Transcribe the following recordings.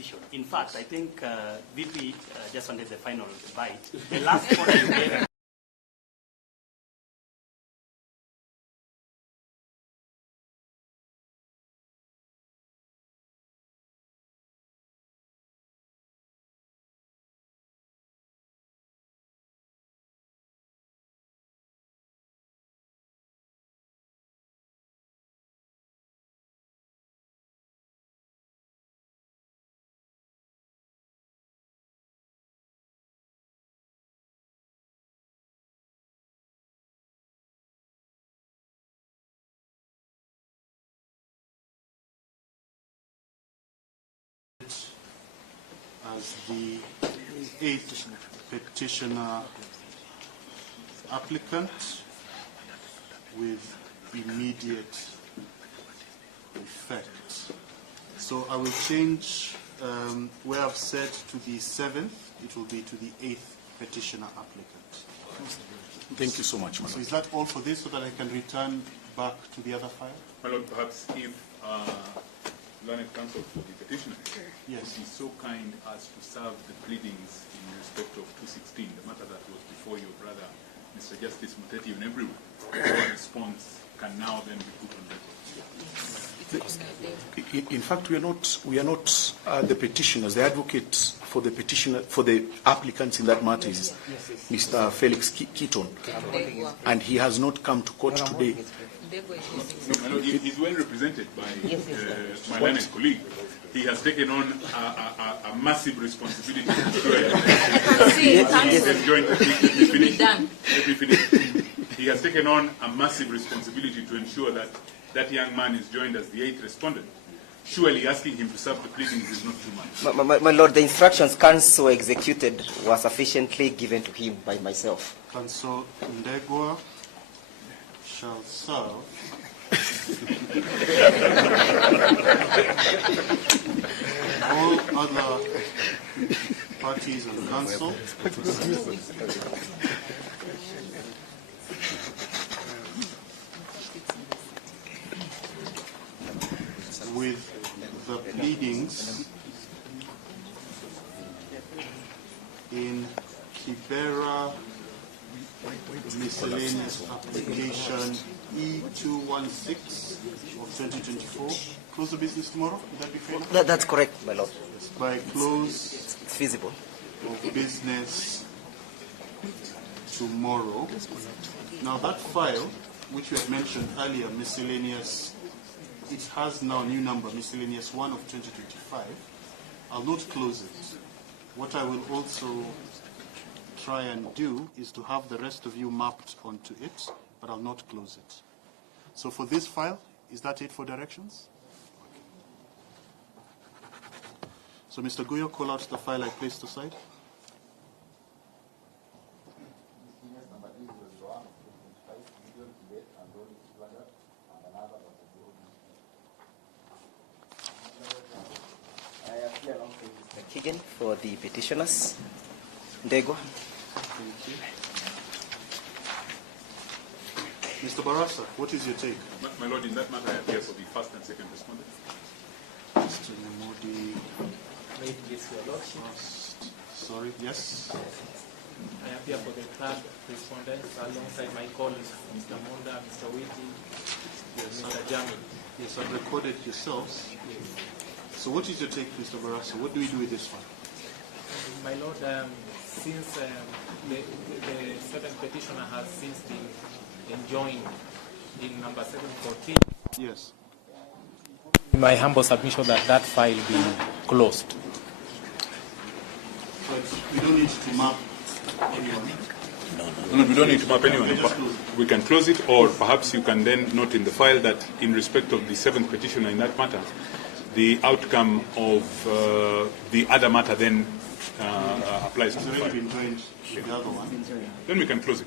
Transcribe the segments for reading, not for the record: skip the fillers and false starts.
decision. In fact, I think VP just wanted the final bite. The last order you gave. As the 8th petitioner applicant with immediate effect. So I will change where I've said to the 7th, it will be to the 8th petitioner applicant. Thank you so much, Madam. So is that all for this so that I can return back to the other file? My Lord, perhaps if learned counsel for the petitioner yes, is so kind as to serve the pleadings in respect of 216, the matter that was before your brother, Mr. Justice Muteti, and everyone, your response can now then be put on record. In fact, we are not the petitioners. The advocate for the petitioner, for the applicants in that matter is Mr. Felix Keaton, and he has not come to court today. No, my Lord, he's well represented by my learned colleague. He has taken on a massive responsibility to He has taken on a massive responsibility to ensure that that young man is joined as the 8th respondent. Surely asking him to serve the pleadings is not too much. My Lord, the instructions counsel executed were sufficiently given to him by myself. Counsel Ndegwa shall serve all other parties and counsel with the pleadings in Kibera miscellaneous application E216 of 2024. Close the business tomorrow? Would that be fair? That's correct, my Lord. By close It's feasible. of business tomorrow. Now that file, which we had mentioned earlier, miscellaneous, it has now a new number, miscellaneous 1 of 2025. I'll not close it. What I will also try and do is to have the rest of you mapped onto it, but I'll not close it. So for this file, is that it for directions? So Mr. Guyo, call out the file I placed aside. Keegan for the petitioners. Ndegwa. Thank you. Mr. Barasa, what is your take? My Lord, in that matter, I appear for the first and second respondent. Mr. Namodi. May it please your Lordship. Sorry, yes. I appear for the third respondent alongside my colleagues, Mr. Monda, Mr. Witi, Mr. Jamin. Yes, I've recorded yourselves. Yes. So what is your take, Mr. Barasa? What do we do with this file? My Lord, since the seventh petitioner has since been enjoined in number 714, Yes. my humble submission that that file be closed. But we don't need to map anyone. No, we don't need to map anyone. We just close We can close it, or perhaps you can then note in the file that in respect of the seventh petitioner in that matter, the outcome of the other matter then applies to It's the already file. been joined with the other one. Then we can close it.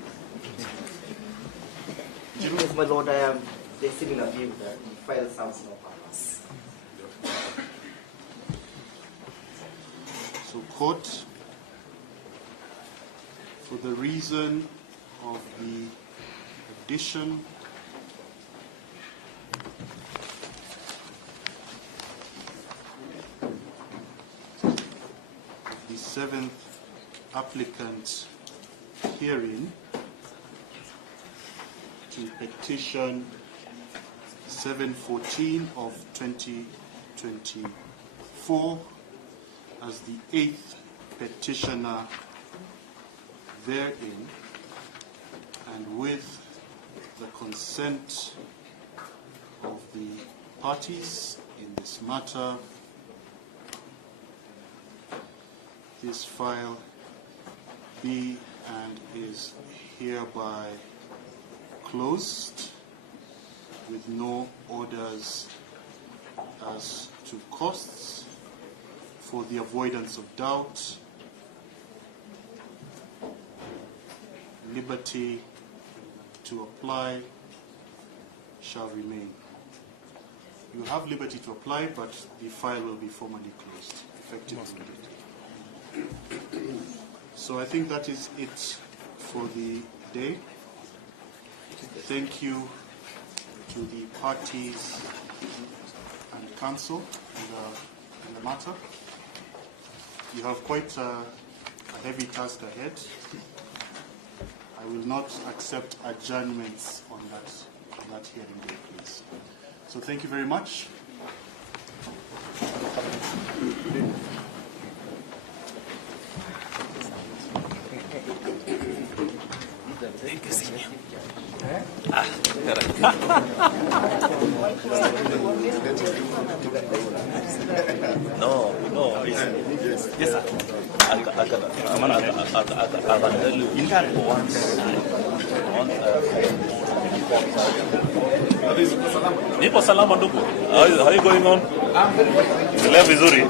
Yes, my Lord, I am the similar view that the file serves no purpose. So court, for the reason of the addition the 7th applicant hearing to petition 714 of 2024 as the 8th petitioner therein, and with the consent of the parties in this matter, this file be and is hereby closed with no orders as to costs. For the avoidance of doubt, liberty to apply shall remain. You have liberty to apply, but the file will be formally closed, effective immediately. So I think that is it for the day. Thank you to the parties and counsel in the matter. You have quite a heavy task ahead. I will not accept adjournments on that hearing day, please. So thank you very much. Thank you, Senior. No, yes, sir. I can tell you once. Nipo salama ndugu. How are you going on? Leo vizuri.